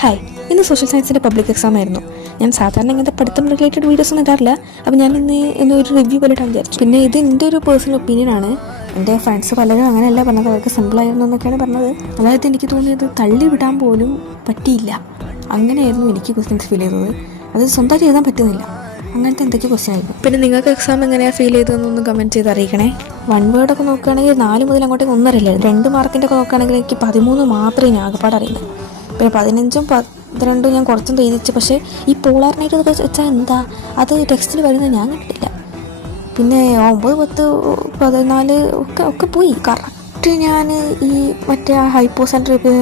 Hi, ഇന്ന് social സയൻസിൻ്റെ public exam ആയിരുന്നു. ഞാൻ സാധാരണ ഇങ്ങനത്തെ പഠിത്തം റിലേറ്റഡ് വീഡിയോസ് ഒന്നും ഇടാറില്ല. അപ്പോൾ ഞാൻ ഇന്ന് ഒരു റിവ്യൂ പോലെ ഇടാൻ വിചാരിച്ചു. പിന്നെ ഇത് എൻ്റെ ഒരു പേഴ്സണൽ ഒപ്പീനിയനാണ്. എൻ്റെ ഫ്രണ്ട്സ് പലരും അങ്ങനെയല്ല പറഞ്ഞത്, അവർക്ക് സിമ്പിളായിരുന്നു എന്നൊക്കെയാണ് പറഞ്ഞത്. അതായത് എനിക്ക് തോന്നിയത് തള്ളി വിടാൻ പോലും പറ്റിയില്ല, അങ്ങനെയായിരുന്നു എനിക്ക് ക്വസ്റ്റ്യൻസ് ഫീൽ ചെയ്തത്. അത് സ്വന്തമായിട്ട് എഴുതാൻ പറ്റുന്നില്ല, അങ്ങനത്തെ എന്തൊക്കെ ക്വസ്റ്റ്യൻ ആയിരുന്നു. പിന്നെ നിങ്ങൾക്ക് എക്സാം എങ്ങനെയാണ് ഫീൽ ചെയ്തതെന്നൊന്ന് കമൻറ്റ് ചെയ്ത് അറിയിക്കണേ. 1 വേർഡൊക്കെ നോക്കുകയാണെങ്കിൽ 4 മുതൽ അങ്ങോട്ടേക്ക് 1 അറിയില്ലായിരുന്നു. 2 മാർക്കിൻ്റെ ഒക്കെ നോക്കുകയാണെങ്കിൽ എനിക്ക് 13 മാത്രമേ ഞാൻ ആകെപ്പാട് അറിയുന്നത്. പിന്നെ 15ഉം 12ഉം ഞാൻ കുറച്ചും എഴുതിച്ചു. പക്ഷേ ഈ പോളാറിനായിട്ട് അതൊക്കെ വെച്ചാൽ എന്താ, അത് ടെക്സ്റ്റിൽ വരുന്നത് ഞാൻ കണ്ടിട്ടില്ല. പിന്നെ 9, 10, 14 ഒക്കെ പോയി. കറക്റ്റ് ഞാൻ ഈ മറ്റേ ആ ഹൈപ്പോ സെൻറ്റർ ഒക്കെ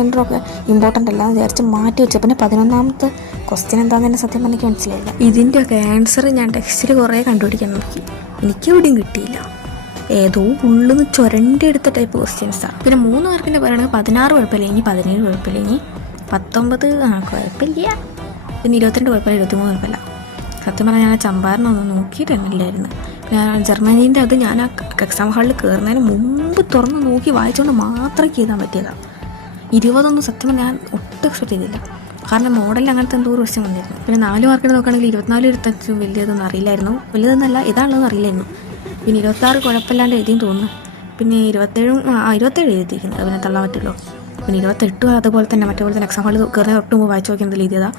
ഇമ്പോർട്ടൻ്റ് അല്ല എന്ന് വിചാരിച്ച് മാറ്റി വെച്ചു. പിന്നെ 11ാമത്തെ ക്വസ്റ്റ്യൻ എന്താണെന്ന് തന്നെ സത്യം പറഞ്ഞെനിക്ക് മനസ്സിലായില്ല. ഇതിൻ്റെയൊക്കെ ആൻസർ ഞാൻ ടെക്സ്റ്റിൽ കുറേ കണ്ടുപിടിക്കാൻ നോക്കി, എനിക്കെവിടെയും കിട്ടിയില്ല. ഏതോ ഉള്ളിൽ ചുരണ്ടി എടുത്ത ടൈപ്പ് ക്വസ്റ്റ്യൻസാണ്. പിന്നെ 3 മാർക്കിൻ്റെ പറയുകയാണെങ്കിൽ 16 കുഴപ്പമില്ല, ഇനി 17 കുഴപ്പമില്ല, ഇനി 19 കുഴപ്പമില്ല, പിന്നെ 22 കുഴപ്പമില്ല, 23 കുഴപ്പമില്ല. സത്യം പറഞ്ഞാൽ ഞാൻ ചമ്പാരനൊന്നും നോക്കിയിട്ടന്നില്ലായിരുന്നു. ഞാൻ ജർമ്മനീൻ്റെ അത് ഞാൻ ആ എക്സാം ഹാളിൽ കയറുന്നതിന് മുമ്പ് തുറന്ന് നോക്കി വായിച്ചുകൊണ്ട് മാത്രമേ എഴുതാൻ പറ്റിയതാണ്. 20 സത്യം പറഞ്ഞാൽ ഞാൻ ഒട്ടും എക്സ്പെക്ട് ചെയ്തില്ല, കാരണം മോഡലിൽ അങ്ങനത്തെ എന്തോ ഒരു ക്വസ്റ്റ്യൻ വന്നിരുന്നു. പിന്നെ 4 മാർക്കിന് നോക്കുകയാണെങ്കിൽ 24, 25 വലിയതൊന്നും അറിയില്ലായിരുന്നു. വലിയതൊന്നല്ല, ഇതാണുള്ളതെന്ന് അറിയില്ലായിരുന്നു. പിന്നെ 26 കുഴപ്പമില്ലാണ്ട് എഴുതിയും തോന്നുന്നു. പിന്നെ 27 എഴുതിയിരിക്കുന്നത്, പിന്നെ തള്ളാൻ പറ്റുള്ളൂ. പിന്നെ 28 അതുപോലെ തന്നെ മറ്റേപോലെ തന്നെ എക്സാം ഹാളിൽ കയറുന്ന തൊട്ട് മുമ്പ് വായിച്ചു നോക്കിയത് എഴുതിയതാണ്.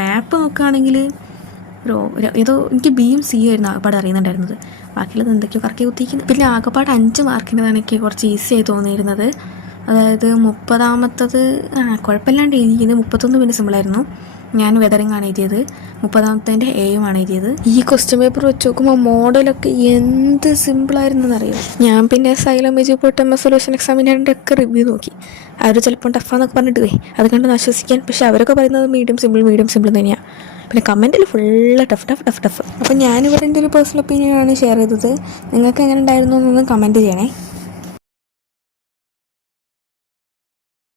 മാപ്പ് നോക്കുകയാണെങ്കിൽ ഏതോ എനിക്ക് ബിയും സിയും ആയിരുന്നു ആകപ്പാട് അറിയുന്നുണ്ടായിരുന്നത്. ബാക്കിയുള്ളത് എന്തൊക്കെയോ കറക്കി കുത്തിയിരിക്കുന്നത്. പിന്നെ ആകപ്പാട് 5 മാർക്കിൻ്റെതാണ് എനിക്ക് കുറച്ച് ഈസി ആയി തോന്നിയിരുന്നത്. അതായത് 30ാമത്തത് കുഴപ്പമില്ലാണ്ട് എഴുതിയിരിക്കുന്നത്. 31 പിന്നെ സിമ്പിളായിരുന്നു. ഞാൻ വെതറിംഗ് ആണ് എഴുതിയത്. 30ാമത്തേൻ്റെ എയുമാണ് എഴുതിയത്. ഈ ക്വസ്റ്റ്യൻ പേപ്പർ വെച്ച് നോക്കുമ്പോൾ മോഡലൊക്കെ എന്ത് സിമ്പിളായിരുന്നെന്നറിയാം. ഞാൻ പിന്നെ സൈലം മെജുപോട്ടമ്മ സൊല്യൂഷൻ എക്സാമിൻ്റെ ഒക്കെ റിവ്യൂ നോക്കി. അവർ ചിലപ്പോൾ ടഫാന്നൊക്കെ പറഞ്ഞിട്ട് പോയി, അത് കണ്ട് ആശ്വസിക്കാൻ. പക്ഷെ അവരൊക്കെ പറയുന്നത് മീഡിയം സിമ്പിൾ തന്നെയാണ്. പിന്നെ കമൻറ്റിൽ ഫുള്ള് ടഫ്. അപ്പം ഞാനിവിടെ എൻ്റെ ഒരു പേഴ്സണൽ ഒപ്പീനിയനാണ് ഷെയർ ചെയ്തത്. നിങ്ങൾക്ക് എങ്ങനെ ഉണ്ടായിരുന്നു എന്നൊന്ന് കമൻറ്റ് ചെയ്യണേ.